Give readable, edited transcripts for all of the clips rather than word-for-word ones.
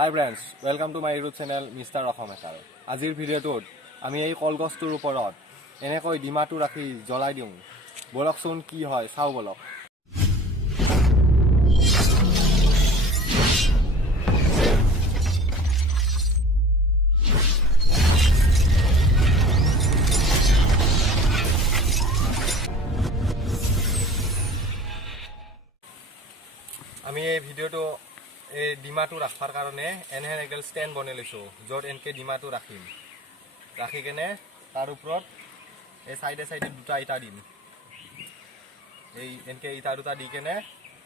Hi friends, welcome to my YouTube channel Mr. Rakhamatar. আজিৰ ভিডিঅ'টোত আমি এই কলগছটোৰ ওপৰত এনেকৈ ডিমাটো ৰাখি জ্বলাই দিওঁ। বলকচোন কি হয় চাও বলক। আমি এই ভিডিঅ'টো এই ডিমাটো ৰাখাৰ কাৰণে এনেহেন একডাল ষ্টেণ্ড বনাই লৈছোঁ য'ত এনেকৈ ডিমাটো ৰাখিম। ৰাখি কেনে তাৰ ওপৰত এই চাইডে চাইডে দুটা ইটা দিম। এই এনেকৈ ইটা দুটা দি কেনে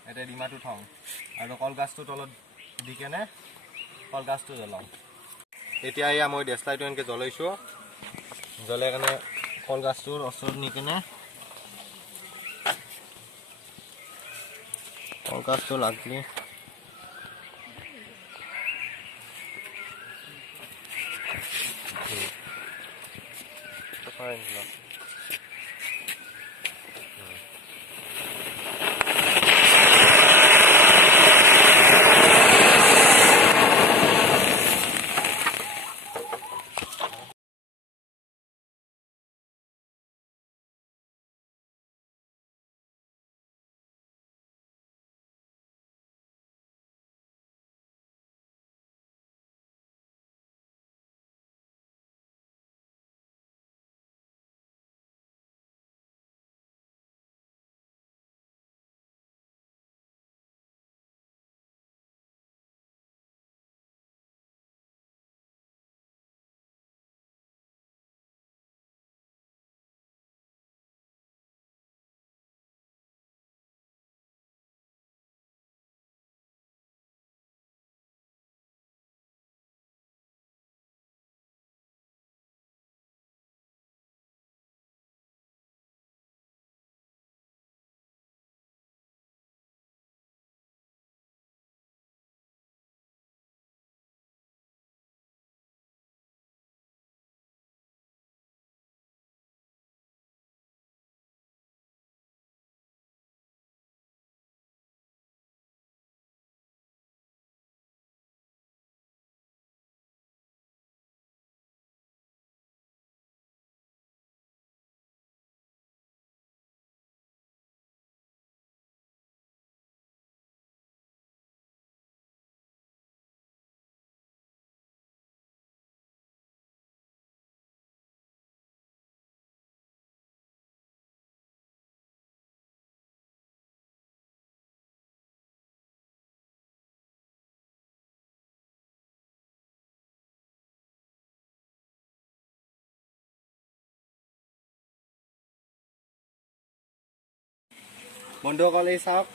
ইয়াতে ডিমাটো থওঁ আৰু কলগাছটোৰ তলত দি কেনে কলগাছটো জ্বলাওঁ। এতিয়া এয়া মই ডেছলাইটটো এনেকৈ জ্বলাইছোঁ। জ্বলাই কেনে কলগাছটোৰ ওচৰত নি কেনে কলগাছটো লাগলি বন্ধুসকল। এই চাওক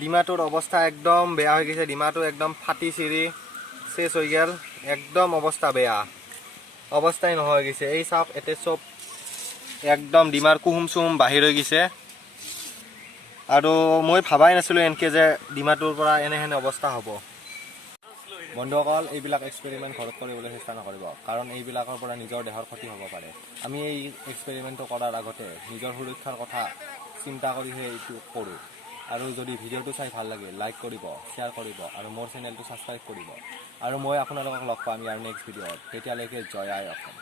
ডিমাটোৰ অৱস্থা একদম বেয়া হৈ গৈছে। ডিমাটো একদম ফাটি চিৰি চেচ হৈ গ'ল। একদম অৱস্থা বেয়া, অৱস্থাই নোহোৱা হৈ গৈছে। এই চাওক এতে চব একদম ডিমাৰ কুহুম চুহুম বাহিৰ হৈ গৈছে। আৰু মই ভাবাই নাছিলোঁ এনেকৈ যে ডিমাটোৰ পৰা এনেহেন অৱস্থা হ'ব। বন্ধুসকল, এইবিলাক এক্সপেৰিমেণ্ট ঘৰত কৰিবলৈ চেষ্টা নকৰিব, কাৰণ এইবিলাকৰ পৰা নিজৰ দেহৰ ক্ষতি হ'ব পাৰে। আমি এই এক্সপেৰিমেণ্টটো কৰাৰ আগতে নিজৰ সুৰক্ষাৰ কথা চিন্তা কৰিহে এইটো কৰোঁ। আৰু যদি ভিডিঅ'টো চাই ভাল লাগে লাইক কৰিব, শ্বেয়াৰ কৰিব আৰু মোৰ চেনেলটো ছাবস্ক্ৰাইব কৰিব। আৰু মই আপোনালোকক লগ পাম ইয়াৰ নেক্সট ভিডিঅ'ত। তেতিয়ালৈকে জয় আই অসম।